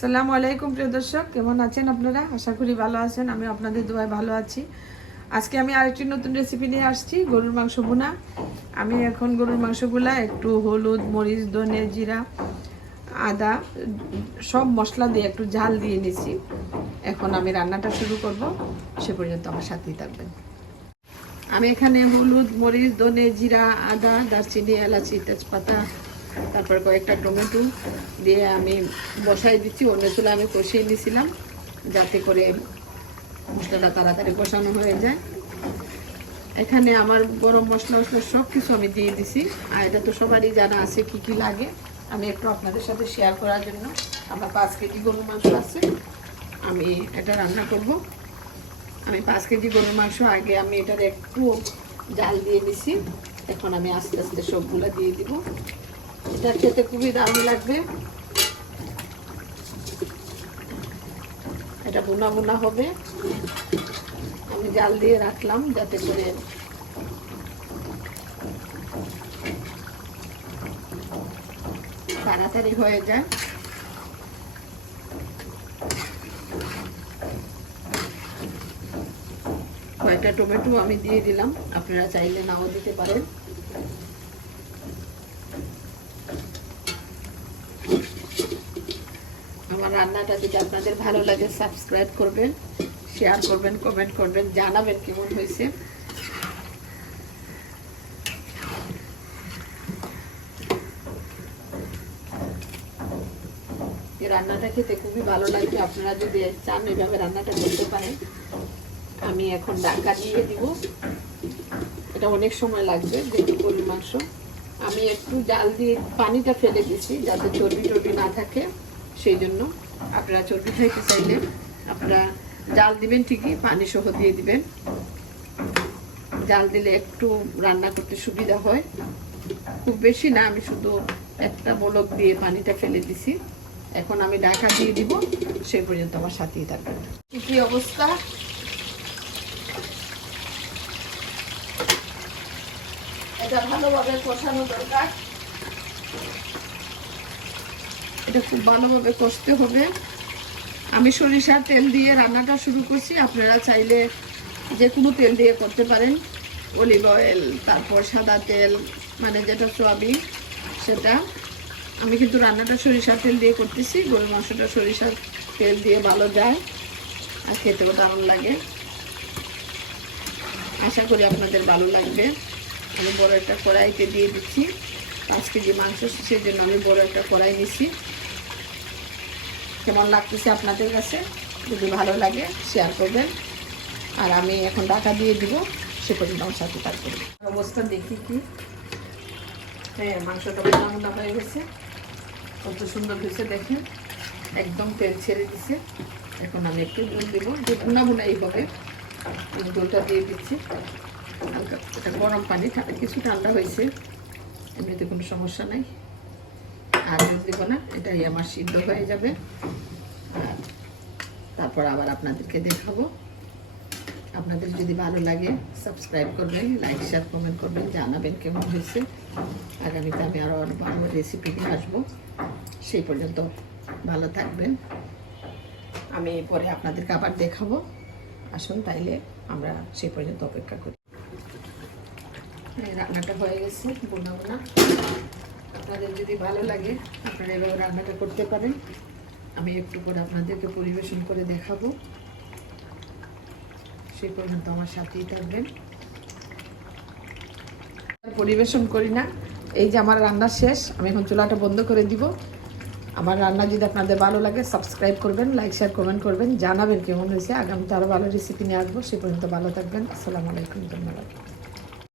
সালামু আলাইকুম, প্রিয় দর্শক। কেমন আছেন আপনারা? আশা করি ভালো আছেন। আমি আপনাদের দোয়ায় ভালো আছি। আজকে আমি আরেকটি নতুন রেসিপি নিয়ে আসছি, গরুর মাংস বোনা আমি এখন গরুর মাংসগুলা একটু হলুদ, মরিচ, ধনে, জিরা, আদা, সব মশলা দিয়ে একটু ঝাল দিয়ে নিছি। এখন আমি রান্নাটা শুরু করব। সে পর্যন্ত আমার সাথেই থাকবেন। আমি এখানে হলুদ, মরিচ, ধনে, জিরা, আদা, দারচিনি, এলাচি, তেজপাতা তারপর কয়েকটা টমেটো দিয়ে আমি বসাই দিচ্ছি, অন্য চুলা আমি কষিয়ে নিয়েছিলাম, যাতে করে মশলাটা তাড়াতাড়ি কষানো হয়ে যায়। এখানে আমার গরম মশলা মশলা সব কিছু আমি দিয়ে দিছি, আর এটা তো সবারই জানা আছে কি কি লাগে। আমি একটু আপনাদের সাথে শেয়ার করার জন্য আমার পাঁচ কেজি গরুর মাংস আছে, আমি এটা রান্না করব। আমি পাঁচ কেজি গরুর মাংস আগে আমি এটার একটু জাল দিয়ে দিছি এখন আমি আস্তে আস্তে সবগুলো দিয়ে দিব। এটা খেতে খুবই দারুণ লাগবে। এটা বোনা বোনা হবে। আমি জাল দিয়ে রাখলাম যাতে করে তাড়াতাড়ি হয়ে যায়। কয়েকটা টমেটো আমি দিয়ে দিলাম। আপনারা চাইলে নাও দিতে পারেন। আমার রান্নাটা যদি আপনাদের ভালো লাগে সাবস্ক্রাইব করবেন শেয়ার করবেন কমেন্ট করবেন, জানাবেন কেমন হয়েছে। রান্নাটা খেতে খুবই ভালো লাগবে আপনারা যদি চান এভাবে রান্নাটা করতে পারেন, আমি এখন ডাকা দিয়ে দিব। এটা অনেক সময় লাগবে, যেহেতু গরুর মাংস। আমি একটু জাল দিয়ে পানিটা ফেলে দিছি যাতে চর্বি টর্বি না থাকে। সেই জন্য আপনারা চর্বি খাইতে চাইলে আপনারা জাল দিবেন ঠিকই, পানি সহ দিয়ে দিবেন। জাল দিলে একটু রান্না করতে সুবিধা হয়। খুব বেশি না, আমি শুধু একটা বলক দিয়ে পানিটা ফেলে দিছি। এখন আমি ডাকা দিয়ে দিব সেই পর্যন্ত আমার সাথেই থাকবেন। কি কি অবস্থা? এটা ভালোভাবে কষানো দরকার। এটা খুব ভালোভাবে কষতে হবে। আমি সরিষার তেল দিয়ে রান্নাটা শুরু করছি। আপনারা চাইলে যে কোনো তেল দিয়ে করতে পারেন। অলিভ অয়েল, তারপর সাদা তেল মানে যেটা সোয়াবিন, সেটা। আমি কিন্তু রান্নাটা সরিষার তেল দিয়ে করতেছি। গরু মাংসটা সরিষার তেল দিয়ে ভালো যায় আর খেতেও দারুণ লাগে। আশা করি আপনাদের ভালো লাগবে। আমি বড় একটা কড়াইতে দিয়ে দিচ্ছি। পাঁচ কেজি মাংস সেই জন্য আমি বড় একটা কড়াই নিচ্ছি। কেমন লাগতেছে আপনাদের কাছে? যদি ভালো লাগে শেয়ার করবেন। আর আমি এখন টাকা দিয়ে দিব, সে পর্যন্ত আমার সাথে থাকবেন। অবস্থা দেখি কি? হ্যাঁ মাংসটা মোনা হয়ে গেছে। কত সুন্দর হয়েছে দেখেন। একদম তেল ছেড়ে দিছে। এখন আমি একটু জল দিব। যে ভুনা ভুনাই হবে। আমি জলটা দিয়ে দিচ্ছি। হালকা গরম পানি কিছু ঠান্ডা হয়েছে। এমনিতে কোনো সমস্যা নাই। আর দেবো না, এটাই আমার সিদ্ধ হয়ে যাবে। আর তারপর আবার আপনাদেরকে দেখাবো। আপনাদের যদি ভালো লাগে সাবস্ক্রাইব করবেন লাইক শেয়ার কমেন্ট করবেন, জানাবেন কেমন হয়েছে। আগামীতে আমি আরও অনেক ভালো রেসিপি নিয়ে আসব। সেই পর্যন্ত ভালো থাকবেন। আমি পরে আপনাদেরকে আবার দেখাবো। আসুন তাইলে আমরা সেই পর্যন্ত অপেক্ষা করি। রান্নাটা হয়ে গেছে, বোনা বোনা। আপনাদের যদি ভালো লাগে, আপনারা এভাবে রান্নাটা করতে পারেন। আমি একটু করে আপনাদেরকে পরিবেশন করে দেখাবো। সে পর্যন্ত আমার সাথেই থাকবেন। পরিবেশন করি না। এই যে আমার রান্না শেষ, আমি এখন চুলাটা বন্ধ করে দিব। আমার রান্না যদি আপনাদের ভালো লাগে সাবস্ক্রাইব করবেন লাইক শেয়ার কমেন্ট করবেন। জানাবেন কেমন হয়েছে, আগামীতে আরও ভালো রেসিপি নিয়ে আসব। সে পর্যন্ত ভালো থাকবেন। আসসালামু আলাইকুম, ধন্যবাদ।